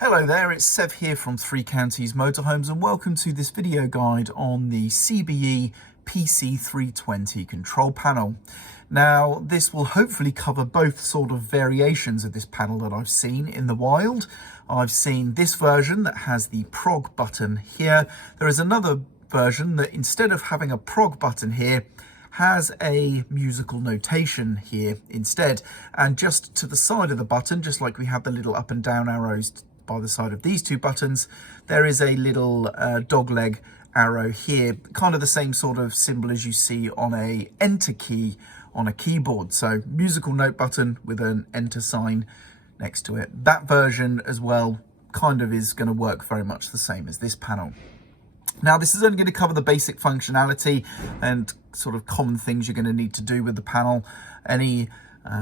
Hello there, it's Sev here from Three Counties Motorhomes and welcome to this video guide on the CBE PC320 control panel. Now this will hopefully cover both sort of variations of this panel that I've seen in the wild. I've seen this version that has the prog button here. There is another version that instead of having a prog button here has a musical notation here instead, and just to the side of the button, just like we have the little up and down arrows by the side of these two buttons, there is a little dog leg arrow here, kind of the same sort of symbol as you see on a enter key on a keyboard. So musical note button with an enter sign next to it. That version as well kind of is going to work very much the same as this panel. Now this is only going to cover the basic functionality and sort of common things you're going to need to do with the panel. Any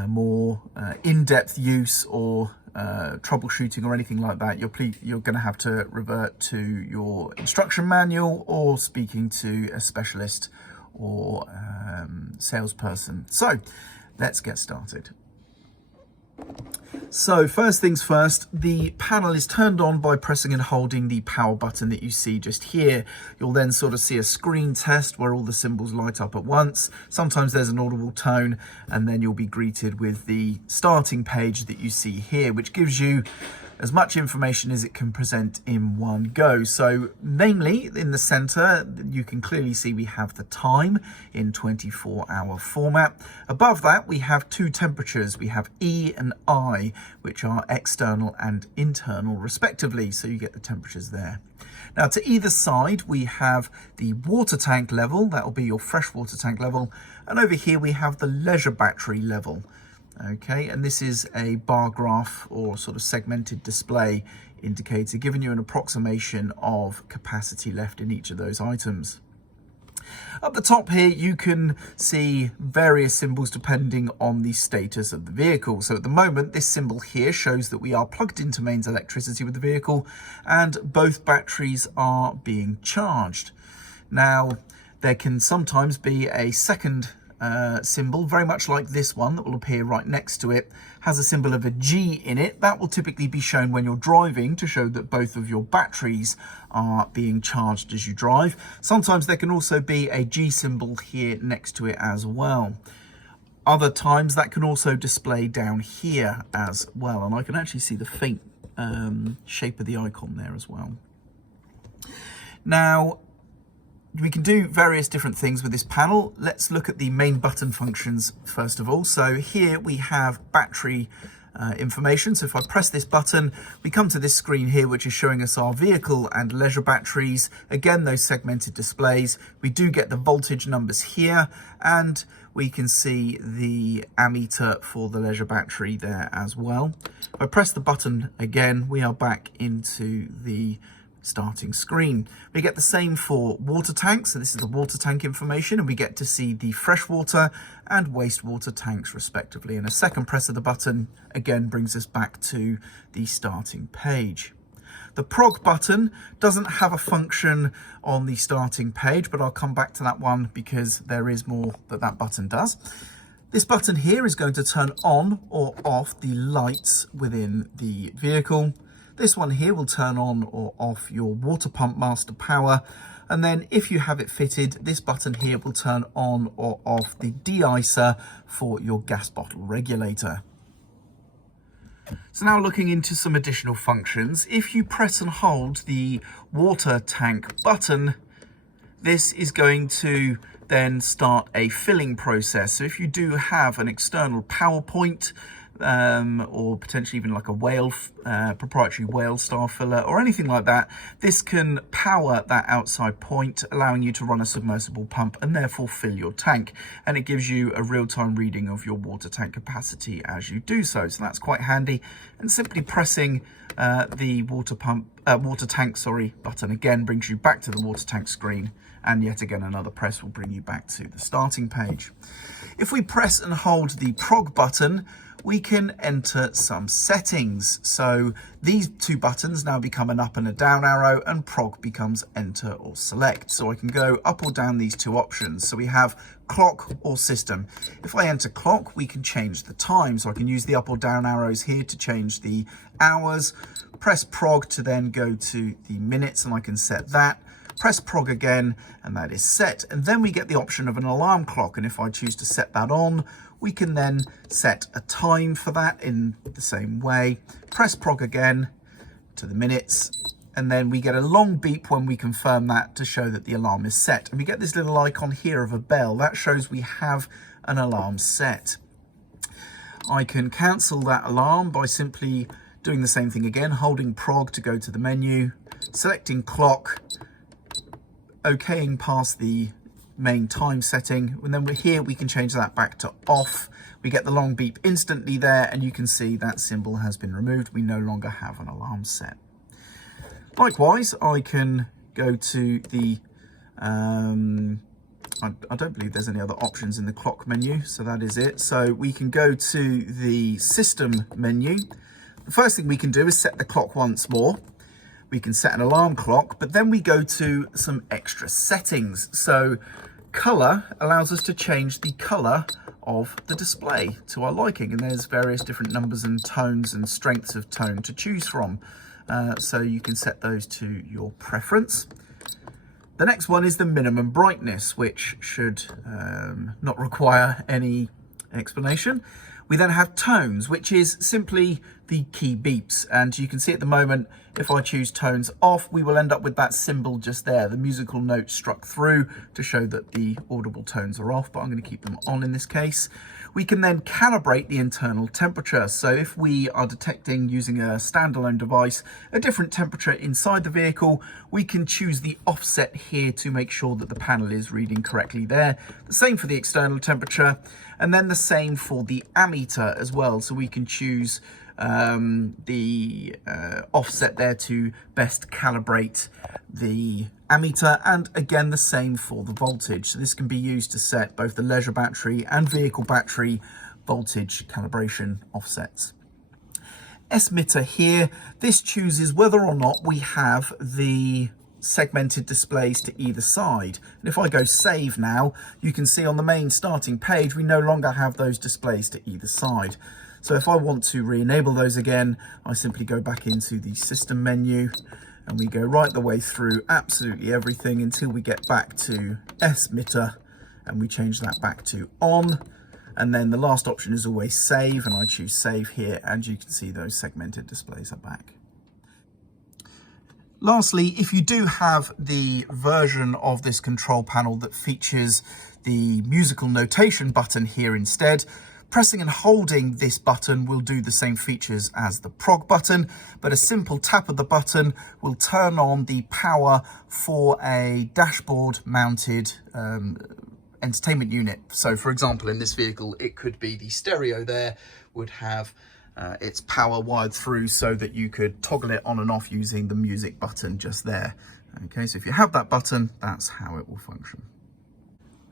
more in-depth use or troubleshooting or anything like that, you're going to have to revert to your instruction manual or speaking to a specialist or salesperson. So let's get started. So first things first, the panel is turned on by pressing and holding the power button that you see just here. You'll then sort of see a screen test where all the symbols light up at once. Sometimes there's an audible tone, and then you'll be greeted with the starting page that you see here, which gives you as much information as it can present in one go. So namely, in the center, you can clearly see we have the time in 24-hour format. Above that, we have two temperatures. We have E and I, which are external and internal respectively. So you get the temperatures there. Now to either side, we have the water tank level. That will be your freshwater tank level. And over here, we have the leisure battery level. Okay, and this is a bar graph or sort of segmented display indicator, giving you an approximation of capacity left in each of those items. Up the top here, you can see various symbols depending on the status of the vehicle. So at the moment, this symbol here shows that we are plugged into mains electricity with the vehicle and both batteries are being charged. Now, there can sometimes be a second symbol, very much like this one that will appear right next to it, has a symbol of a G in it. That will typically be shown when you're driving to show that both of your batteries are being charged as you drive. Sometimes there can also be a G symbol here next to it as well. Other times that can also display down here as well, and I can actually see the faint shape of the icon there as well. Now we can do various different things with this panel. Let's look at the main button functions first of all. So here we have battery information. So if I press this button, we come to this screen here, which is showing us our vehicle and leisure batteries. Again, those segmented displays. We do get the voltage numbers here, and we can see the ammeter for the leisure battery there as well. If I press the button again, we are back into the starting screen. We get the same for water tanks. So this is the water tank information, and we get to see the freshwater and wastewater tanks respectively. And a second press of the button again brings us back to the starting page. The prog button doesn't have a function on the starting page, but I'll come back to that one because there is more that button does. This button here is going to turn on or off the lights within the vehicle. This one here will turn on or off your water pump master power. And then if you have it fitted, this button here will turn on or off the de-icer for your gas bottle regulator. So now looking into some additional functions. If you press and hold the water tank button, this is going to then start a filling process. So if you do have an external power point, or potentially even like a whale, proprietary whale style filler or anything like that, this can power that outside point, allowing you to run a submersible pump and therefore fill your tank. And it gives you a real-time reading of your water tank capacity as you do so. So that's quite handy. And simply pressing the water tank button again brings you back to the water tank screen. And yet again, another press will bring you back to the starting page. If we press and hold the prog button, we can enter some settings. So these two buttons now become an up and a down arrow, and prog becomes enter or select. So I can go up or down these two options. So we have clock or system. If I enter clock, we can change the time. So I can use the up or down arrows here to change the hours. press prog to then go to the minutes, and I can set that. Press prog again, and that is set. And then we get the option of an alarm clock, and if I choose to set that on, we can then set a time for that in the same way. Press prog again to the minutes, and then we get a long beep when we confirm that to show that the alarm is set. And we get this little icon here of a bell. That shows we have an alarm set. I can cancel that alarm by simply doing the same thing again, holding prog to go to the menu, selecting clock, okaying past the main time setting, and then we're here, we can change that back to off. We get the long beep instantly there, and you can see that symbol has been removed. We no longer have an alarm set. Likewise, I can go to the, I don't believe there's any other options in the clock menu, so that is it. So we can go to the system menu. The first thing we can do is set the clock once more. We can set an alarm clock, but then we go to some extra settings. So color allows us to change the color of the display to our liking, and there's various different numbers and tones and strengths of tone to choose from. So you can set those to your preference. The next one is the minimum brightness, which should not require any explanation. We then have tones, which is simply the key beeps. And you can see at the moment, if I choose tones off, we will end up with that symbol just there. The musical note struck through to show that the audible tones are off, but I'm going to keep them on in this case. We can then calibrate the internal temperature. So if we are detecting using a standalone device a different temperature inside the vehicle, we can choose the offset here to make sure that the panel is reading correctly there. The same for the external temperature, and then the same for the ammeter as well. So we can choose the offset there to best calibrate the ammeter, and again the same for the voltage. So this can be used to set both the leisure battery and vehicle battery voltage calibration offsets. S-meter here, this chooses whether or not we have the segmented displays to either side. And if I go save now, you can see on the main starting page we no longer have those displays to either side. So if I want to re-enable those again, I simply go back into the system menu, and we go right the way through absolutely everything until we get back to S-meter, and we change that back to on. And then the last option is always save, and I choose save here, and you can see those segmented displays are back. Lastly, if you do have the version of this control panel that features the musical notation button here instead, pressing and holding this button will do the same features as the prog button, but a simple tap of the button will turn on the power for a dashboard mounted entertainment unit. So for example, in this vehicle, it could be the stereo there would have its power wired through so that you could toggle it on and off using the music button just there. Okay, so if you have that button, that's how it will function.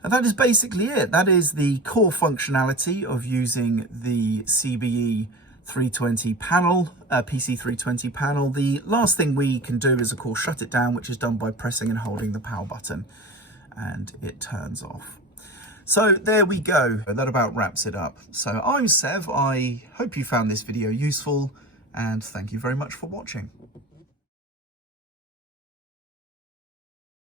And that is basically it. That is the core functionality of using the CBE 320 panel, PC320 panel. The last thing we can do is of course shut it down, which is done by pressing and holding the power button, and it turns off. So there we go. That about wraps it up. So I'm Sev. I hope you found this video useful, and thank you very much for watching.